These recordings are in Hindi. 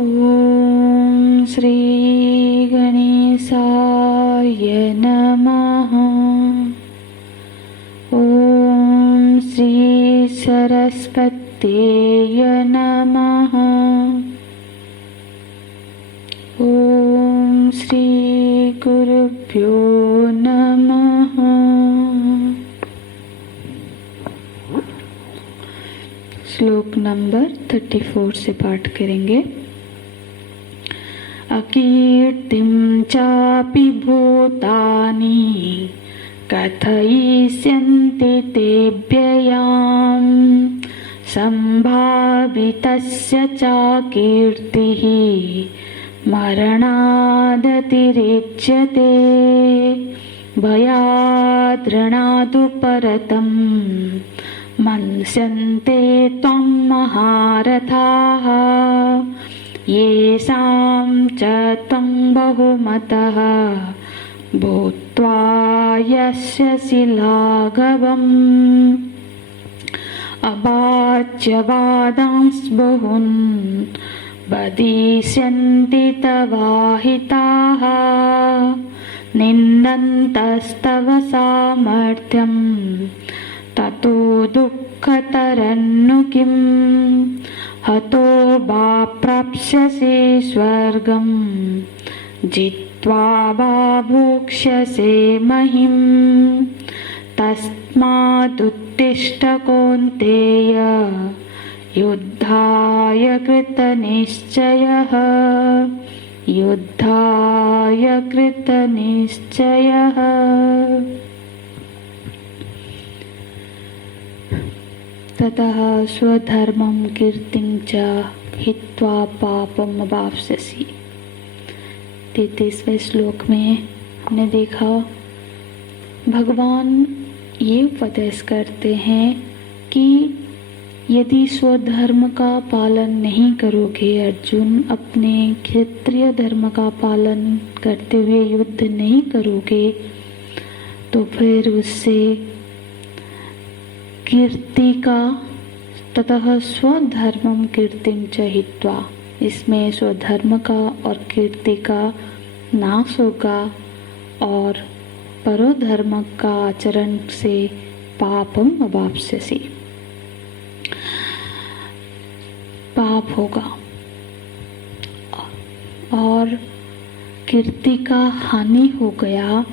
ओम श्री गणेशाय नमः। ओम श्री सरस्वत्यै नमः। ओम श्री गुरुभ्यो नमः। श्लोक नंबर 34 से पाठ करेंगे। अकीर्तिं चापि भूतानि कथयिष्यन्ति ते व्ययाम् सम्भावितस्य च कीर्तिः मरणादतिरिच्यते। भयाद्रणादु परतम् मन्स्यन्ते त्वं महारथाः येषां च त्वं बहुमतः भूत्वा यस्यसि लाघवम्। अवाच्यवादांस् बहून् वदिष्यन्ति तवाहिताः निन्दन्तस्तव सामर्थ्यम् ततो दुःखतरन्नु किम्। हतो वा प्राप्स्यसि स्वर्गम् जित्वा वा भोक्ष्यसे महीम्। तस्मादुत्तिष्ठ कौन्तेय युद्धाय कृतनिश्चयः। युद्धाय कृतनिश्चयः। ततः स्वधर्मं कीर्तिं च हित्वा पापम अवाप्स्यसि। 33वें श्लोक में हमने देखा भगवान ये उपदेश करते हैं कि यदि स्वधर्म का पालन नहीं करोगे अर्जुन, अपने क्षत्रिय धर्म का पालन करते हुए युद्ध नहीं करोगे तो फिर उससे कीर्ति का ततः स्वधर्मम कीर्तिं च हित्वा, इसमें स्वधर्म का और कीर्ति का नाश होगा और परोधर्म का आचरण से पापम अवाप्स्यसि, पाप होगा। और कीर्ति का हानि हो गया,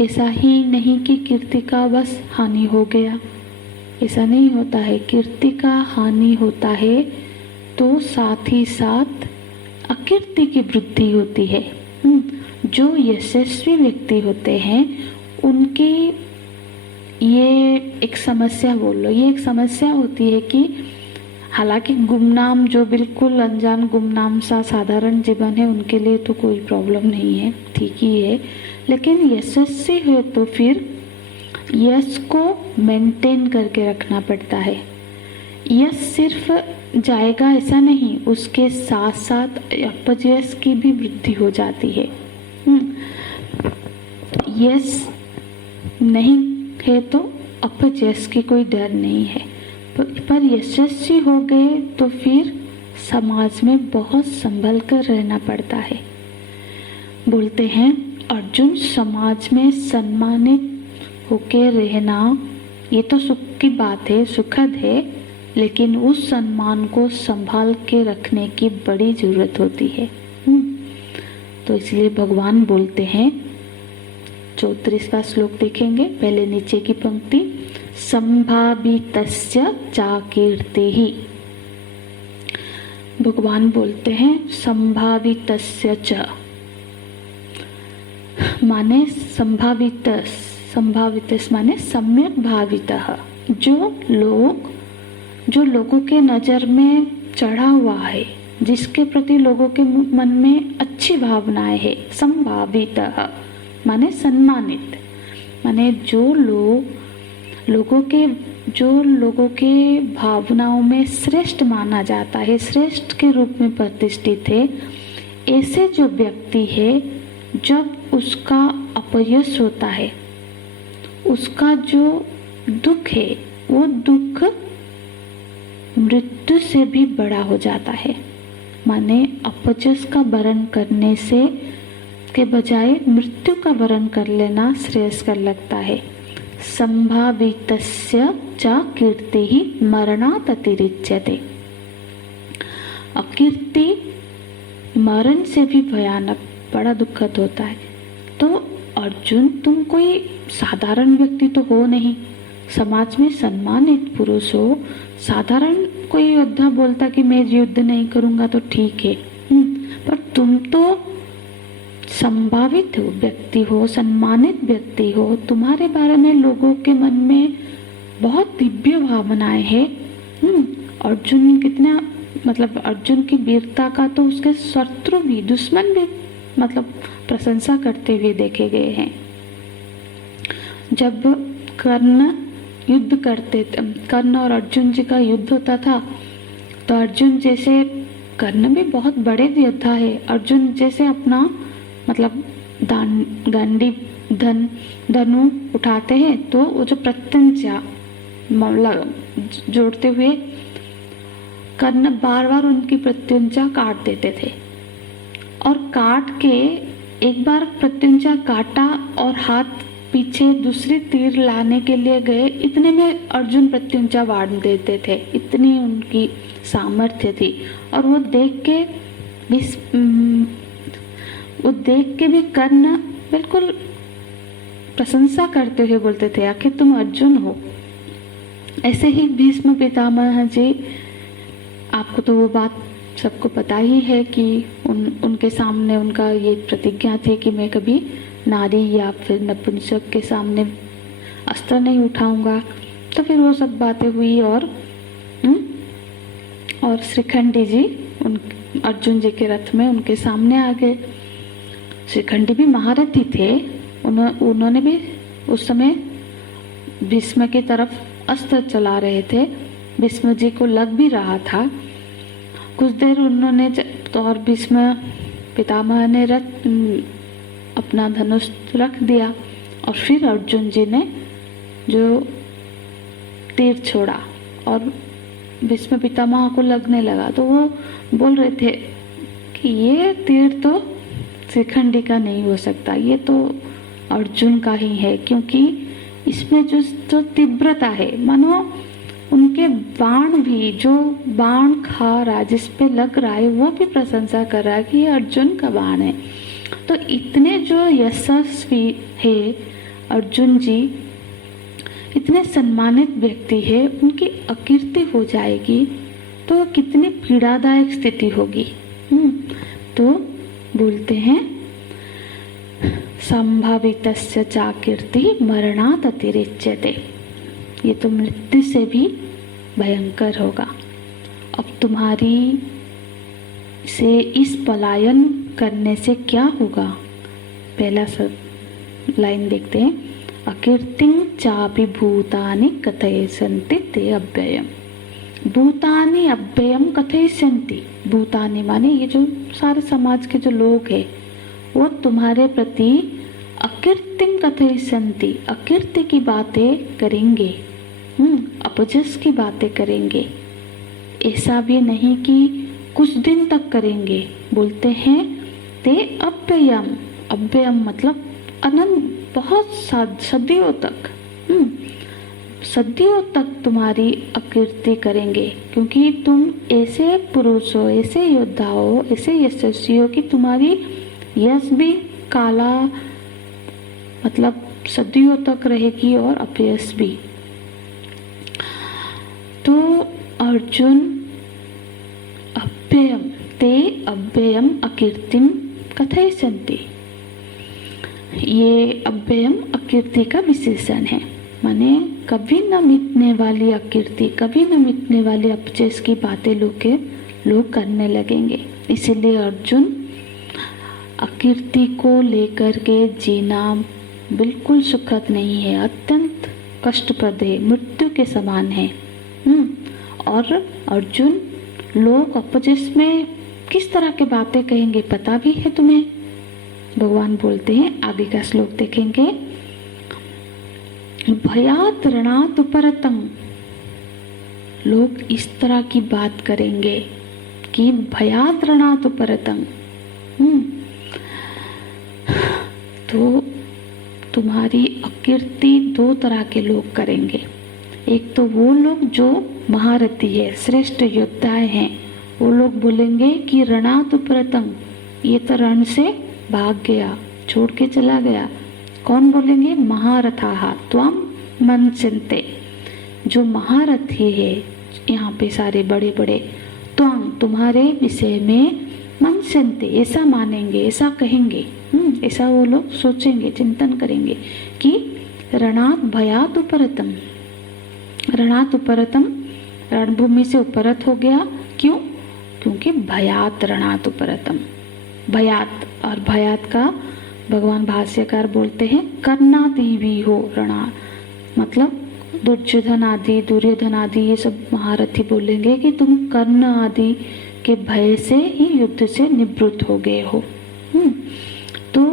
ऐसा ही नहीं कि कीर्ति का बस हानि हो गया, ऐसा नहीं होता है। कीर्ति का हानि होता है तो साथ ही साथ अकीर्ति की वृद्धि होती है। जो यशस्वी व्यक्ति होते हैं उनकी ये एक समस्या बोल लो, ये एक समस्या होती है कि हालांकि गुमनाम जो बिल्कुल अनजान गुमनाम सा साधारण जीवन है उनके लिए तो कोई प्रॉब्लम नहीं है, ठीक ही है। लेकिन यशस्वी है तो फिर यश को मेंटेन करके रखना पड़ता है। यश सिर्फ जाएगा ऐसा नहीं, उसके साथ साथ अपयश की भी वृद्धि हो जाती है। यश नहीं है तो अपयश की कोई डर नहीं है, पर यशस्वी हो गए तो फिर समाज में बहुत संभल कर रहना पड़ता है। बोलते हैं अर्जुन, समाज में सम्मानित होके रहना ये तो सुख की बात है, सुखद है, लेकिन उस सम्मान को संभाल के रखने की बड़ी जरूरत होती है। तो इसलिए भगवान बोलते हैं, 34वां श्लोक देखेंगे, पहले नीचे की पंक्ति, संभावितस्य चा कीर्तिः। भगवान बोलते हैं संभावितस्य च माने संभावित माने सम्यक भावितः, जो लोगों के नजर में चढ़ा हुआ है, जिसके प्रति लोगों के मन में अच्छी भावनाएं है। संभावितः माने सम्मानित, माने जो लोगों के भावनाओं में श्रेष्ठ माना जाता है, श्रेष्ठ के रूप में प्रतिष्ठित है। ऐसे जो व्यक्ति है, जब उसका अपयश होता है, उसका जो दुख है वो दुख मृत्यु से भी बड़ा हो जाता है। माने अपजस का वरण करने से के बजाय मृत्यु का वरण कर लेना श्रेयस्कर लगता है। संभावितस्य च कीर्तिः मरणात् अतिरिच्यते। अकीर्ति मरण से भी भयानक, बड़ा दुखद होता है। तो अर्जुन, तुम कोई साधारण व्यक्ति तो हो नहीं, समाज में सम्मानित पुरुष हो। साधारण कोई योद्धा बोलता कि मैं युद्ध नहीं करूंगा तो ठीक है, पर तुम तो संभावित व्यक्ति हो, सम्मानित व्यक्ति हो। तुम्हारे बारे में लोगों के मन में बहुत दिव्य भावनाएं हैं। अर्जुन कितना, मतलब अर्जुन की वीरता का तो उसके शत्रु भी, दुश्मन भी मतलब प्रशंसा करते हुए देखे गए हैं। जब कर्ण युद्ध करते, कर्ण और अर्जुन जी का युद्ध होता था, तो अर्जुन जैसे, कर्ण भी बहुत बड़े योद्धा है, अर्जुन जैसे अपना मतलब गांडी धनु उठाते हैं तो वो जो प्रत्यंचा जोड़ते हुए कर्ण बार बार उनकी प्रत्यंचा काट देते थे। और काट के एक बार प्रत्यंचा काटा और हाथ पीछे दूसरी तीर लाने के लिए गए, इतने में अर्जुन प्रत्यंचा बांध देते थे, इतनी उनकी सामर्थ्य थी। और वो देख के भी कर्ण बिल्कुल प्रशंसा करते हुए बोलते थे, आखिर तुम अर्जुन हो। ऐसे ही भीष्म पितामह जी, आपको तो वो बात सबको पता ही है कि उनके सामने उनका ये प्रतिज्ञा थी कि मैं कभी नारी या फिर नपुंसक के सामने अस्त्र नहीं उठाऊंगा। तो फिर वो सब बातें हुई और श्रीखंडी जी अर्जुन जी के रथ में उनके सामने आ गए। श्रीखंडी भी महारथी थे, उन्होंने भी उस समय भीष्म की तरफ अस्त्र चला रहे थे। भीष्म जी को लग भी रहा था। कुछ देर उन्होंने तो, और भीष्म पितामह ने अपना धनुष रख दिया और फिर अर्जुन जी ने जो तीर छोड़ा और भीष्म पितामह को लगने लगा, तो वो बोल रहे थे कि ये तीर तो शिखंडी का नहीं हो सकता, ये तो अर्जुन का ही है, क्योंकि इसमें जो तीव्रता है, मानो उनके बाण भी, जो बाण खा रहा, जिस पे लग रहा है, वो भी प्रशंसा कर रहा है कि ये अर्जुन का बाण है। तो इतने जो यशस्वी है अर्जुन जी, इतने सम्मानित व्यक्ति है, उनकी अकीर्ति हो जाएगी तो कितनी पीड़ादायक स्थिति होगी। तो बोलते हैं संभावितस्य चा कीर्ति मरणात् अतिरिच्यते, ये तो मृत्यु से भी भयंकर होगा। अब तुम्हारी से इस पलायन करने से क्या होगा? पहला सब लाइन देखते हैं, अकीर्तिं चापि भूतानि कथयिष्यन्ति ते अव्ययम्। भूतानि अव्ययम् कथयिष्यन्ति, भूतानि माने ये जो सारे समाज के जो लोग हैं वो तुम्हारे प्रति अकीर्तिं कथयिष्यन्ति, अकीर्ति की बातें करेंगे, अपजस की बातें करेंगे। ऐसा भी नहीं कि कुछ दिन तक करेंगे, बोलते हैं ते अव्ययम्, अव्ययम् मतलब अनंत, बहुत सदियों तक, सदियों तक तुम्हारी अकीर्ति करेंगे, क्योंकि तुम ऐसे पुरुष हो, ऐसे योद्धा हो, ऐसे यशस्वी हो कि तुम्हारी यश भी काला मतलब सदियों तक रहेगी और अपयश भी। तो अर्जुन अव्ययम् ते अव्ययम् अकीर्तिं कथयिष्यन्ति, ये अव्ययम् अकीर्ति का विशेषण है, माने कभी न मिटने वाली अकीर्ति, कभी न मिटने वाली अपजस की बातें लोग करने लगेंगे। इसीलिए अर्जुन, अकीर्ति को लेकर के जीना बिल्कुल सुखद नहीं है, अत्यंत कष्टप्रद है, मृत्यु के समान है। और अर्जुन, लोग अपजस में किस तरह की बातें कहेंगे पता भी है तुम्हें? भगवान बोलते हैं, आगे का श्लोक देखेंगे, भयात् ऋणात् उपरतम्, लोग इस तरह की बात करेंगे कि भयात रणात परतंग। तो तुम्हारी अकीर्ति दो तरह के लोग करेंगे। एक तो वो लोग जो महारथी है, श्रेष्ठ योद्धाएं हैं, वो लोग बोलेंगे कि रणात परतंग, ये तो रण से भाग गया, छोड़ के चला गया। कौन बोलेंगे? महारथाः त्वं मन्यन्ते, जो महारथी है यहाँ पे सारे बड़े बड़े, त्वं तुम्हारे विषय में, मन्यन्ते ऐसा मानेंगे, ऐसा कहेंगे, ऐसा वो लोग सोचेंगे, चिंतन करेंगे कि रणात भयात उपरतम, रणात उपरतम, रणभूमि से उपरत हो गया। क्यों? क्योंकि भयात रणात उपरतम, भयात, और भयात का भगवान भाष्यकार बोलते हैं कर्णादि भी हो रणा, मतलब दुर्योधन आदि, दुर्योधन आदि ये सब महारथी बोलेंगे कि तुम कर्ण आदि के भय से ही युद्ध से निवृत्त हो गए हो। तो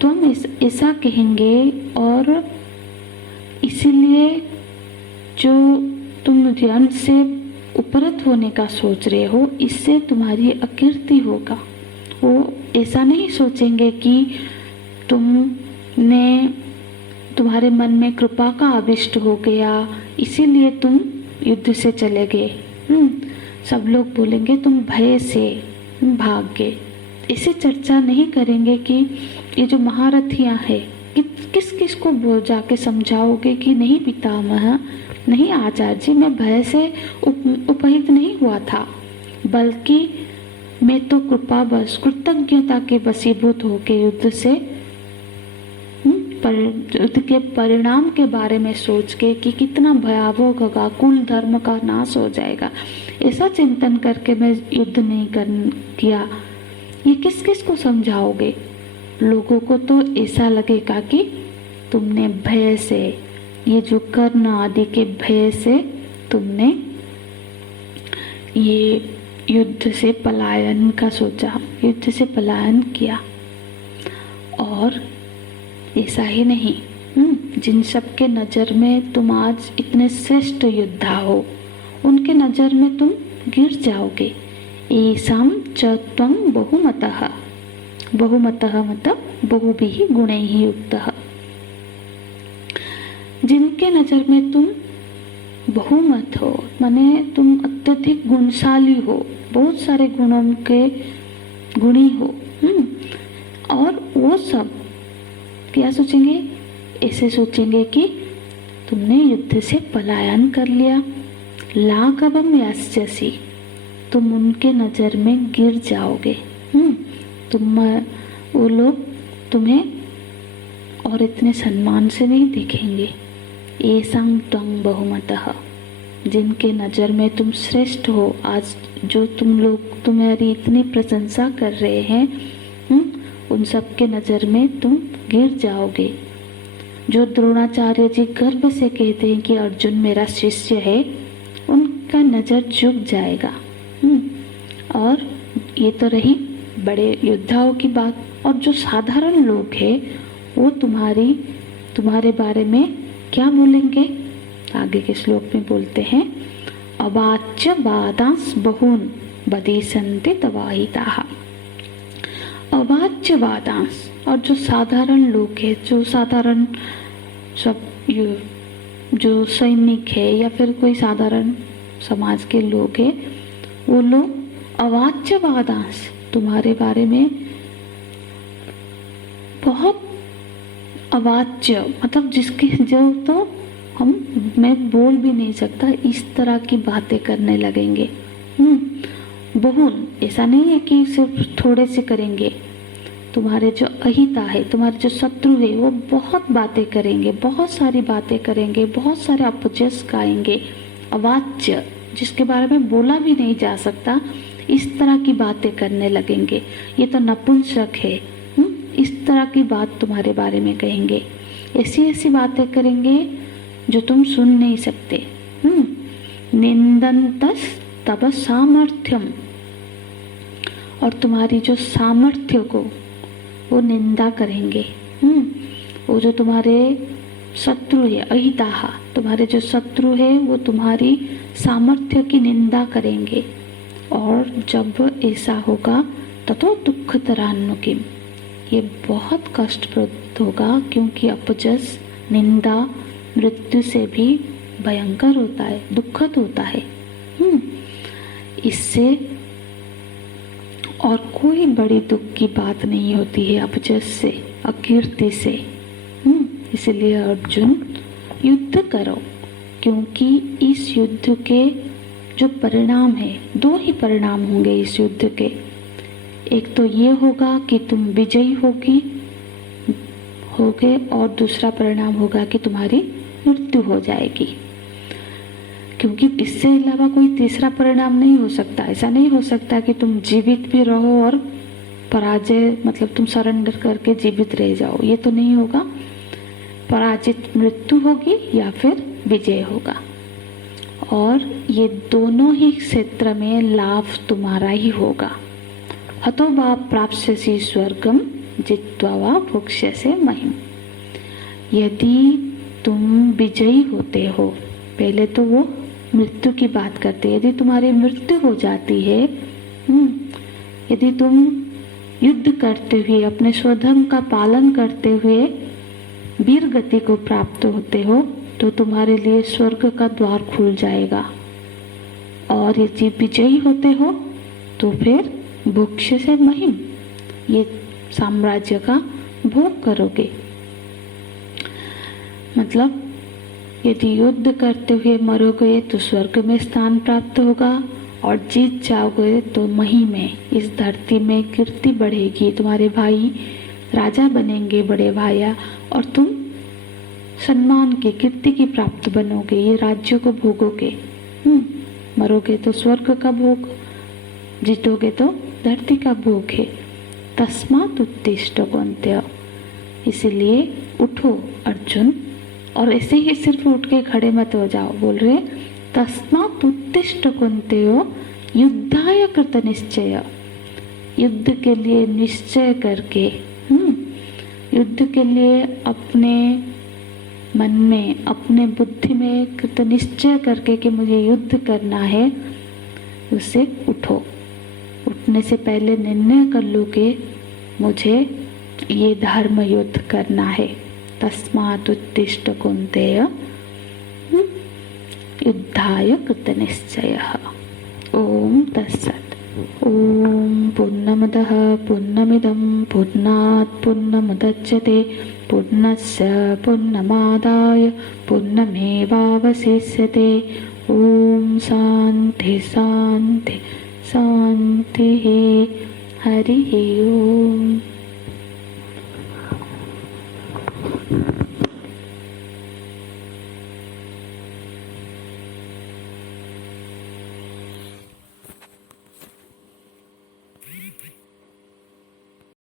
तुम ऐसा कहेंगे, और इसीलिए जो तुम रण से उपरत होने का सोच रहे हो, इससे तुम्हारी अकीर्ति होगा। वो ऐसा नहीं सोचेंगे कि तुम्हारे मन में कृपा का आविष्ट हो गया, इसीलिए तुम युद्ध से चले गए। सब लोग बोलेंगे तुम भय से भाग गए। इसे चर्चा नहीं करेंगे कि ये जो महारथियां हैं, किस किस को जाके समझाओगे कि नहीं पितामह, नहीं आचार्य जी, मैं भय से उपहित नहीं हुआ था, बल्कि मैं तो कृपा बस, कृतज्ञता के वशीभूत होके युद्ध से, युद्ध के परिणाम के बारे में सोच के कि कितना भयावह होगा, कुल धर्म का नाश हो जाएगा, ऐसा चिंतन करके मैं युद्ध नहीं किया। ये किस किस को समझाओगे? लोगों को तो ऐसा लगेगा कि तुमने भय से, ये जो कर्ण आदि के भय से तुमने ये युद्ध से पलायन का सोचा, युद्ध से पलायन किया। और ऐसा ही नहीं, जिन सब के नजर में तुम आज इतने श्रेष्ठ योद्धा हो, उनके नजर में तुम गिर जाओगे। एसाम च त्वं बहुमतः, बहुमतः मतलब बहुभिः गुणैः युक्तः, जिनके नजर में तुम बहुमत हो, माने तुम अत्यधिक गुणशाली हो, बहुत सारे गुणों के गुणी हो। और वो सब क्या सोचेंगे? ऐसे सोचेंगे कि तुमने युद्ध से पलायन कर लिया। लाघवम यास्यसि, तुम उनके नजर में गिर जाओगे। वो लोग तुम्हें और इतने सम्मान से नहीं देखेंगे। एसां त्वं बहुमतः, जिनके नजर में तुम श्रेष्ठ हो, आज जो तुम लोग तुम्हारी इतनी प्रशंसा कर रहे हैं, उन सब के नजर में तुम गिर जाओगे। जो द्रोणाचार्य जी गर्व से कहते हैं कि अर्जुन मेरा शिष्य है, उनका नजर झुक जाएगा। और ये तो रही बड़े योद्धाओं की बात। और जो साधारण लोग हैं वो तुम्हारे बारे में क्या बोलेंगे? आगे के श्लोक में बोलते हैं अवाच्य वादांस बहून बदिशन्ति तवाहिताः। अवाच्य वादांस, और जो साधारण लोग हैं, जो साधारण सब जो सैनिक है या फिर कोई साधारण समाज के लोग हैं, वो लोग अवाच्य वादांस, तुम्हारे बारे में बहुत अवाच्य, मतलब जिसके जो तो मैं बोल भी नहीं सकता, इस तरह की बातें करने लगेंगे। बहुन, ऐसा नहीं है कि सिर्फ थोड़े से करेंगे। तुम्हारे जो अहिता है, तुम्हारे जो शत्रु है, वो बहुत बातें करेंगे, बहुत सारी बातें करेंगे, बहुत सारे अपजस गाएंगे। अवाच्य, जिसके बारे में बोला भी नहीं जा सकता, इस तरह की बातें करने लगेंगे। ये तो नपुंसक है, इस तरह की बात तुम्हारे बारे में कहेंगे। ऐसी ऐसी बातें करेंगे जो तुम सुन नहीं सकते। निंदन्तस तब सामर्थ्यम, और तुम्हारी जो सामर्थ्य को वो निंदा करेंगे। वो जो तुम्हारे शत्रु है, अहिताः, तुम्हारे जो शत्रु है वो तुम्हारी सामर्थ्य की निंदा करेंगे। और जब ऐसा होगा ततो दुःखतरान्मुखीम्, ये बहुत कष्टप्रद होगा, क्योंकि अपजस, निंदा, मृत्यु से भी भयंकर होता है, दुखद होता है। इससे और कोई बड़ी दुख की बात नहीं होती है अपजस से, अकीर्ति से। इसलिए अर्जुन युद्ध करो, क्योंकि इस युद्ध के जो परिणाम है, 2 ही परिणाम होंगे इस युद्ध के। एक तो ये होगा कि तुम विजयी होगे, और दूसरा परिणाम होगा कि तुम्हारी मृत्यु हो जाएगी, क्योंकि इससे अलावा कोई तीसरा परिणाम नहीं हो सकता। ऐसा नहीं हो सकता कि तुम जीवित भी रहो और पराजय, मतलब तुम सरेंडर करके जीवित रह जाओ, ये तो नहीं होगा। पराजित मृत्यु होगी या फिर विजय होगा, और ये दोनों ही क्षेत्र में लाभ तुम्हारा ही होगा। हतो वा प्राप्स्यसि स्वर्गम जित्वा वा भोक्ष्यसे महिम। यदि तुम विजयी होते हो, पहले तो वो मृत्यु की बात करते हैं, यदि तुम्हारी मृत्यु हो जाती है, यदि तुम युद्ध करते हुए अपने स्वधर्म का पालन करते हुए वीर गति को प्राप्त होते हो, तो तुम्हारे लिए स्वर्ग का द्वार खुल जाएगा। और यदि विजयी होते हो तो फिर भोक्ष्य से महिम, ये साम्राज्य का भोग करोगे। मतलब यदि युद्ध करते हुए मरोगे तो स्वर्ग में स्थान प्राप्त होगा, और जीत जाओगे तो मही में, इस धरती में कीर्ति बढ़ेगी, तुम्हारे भाई राजा बनेंगे, बड़े भाया, और तुम सम्मान के, कीर्ति की प्राप्त बनोगे, ये राज्यों को भोगोगे। मरोगे तो स्वर्ग का भोग, जीतोगे तो धरती का भोग है। तस्मात् उत्तिष्ठ कौन्तेय, इसीलिए उठो अर्जुन। और ऐसे ही सिर्फ उठ के खड़े मत हो जाओ, बोल रहे तस्मात् उत्तिष्ठ कौन्तेय युद्धाय कृत निश्चय, युद्ध के लिए निश्चय करके, युद्ध के लिए अपने मन में, अपने बुद्धि में कृत निश्चय करके कि मुझे युद्ध करना है, उससे उठो। उठने से पहले निर्णय कर लो कि मुझे ये धर्म युद्ध करना है। तस्मात् उत्तिष्ठ कौन्तेय युद्धाय कृतनिश्चयः। ओम तत्सत्। ओम पूर्णमदः पूर्णमिदं पूर्णात् पूर्णमुदच्यते पूर्णस्य पूर्णमादाय पूर्णमेवावशिष्यते। ओम शांति शांति शांति। हरि ओम।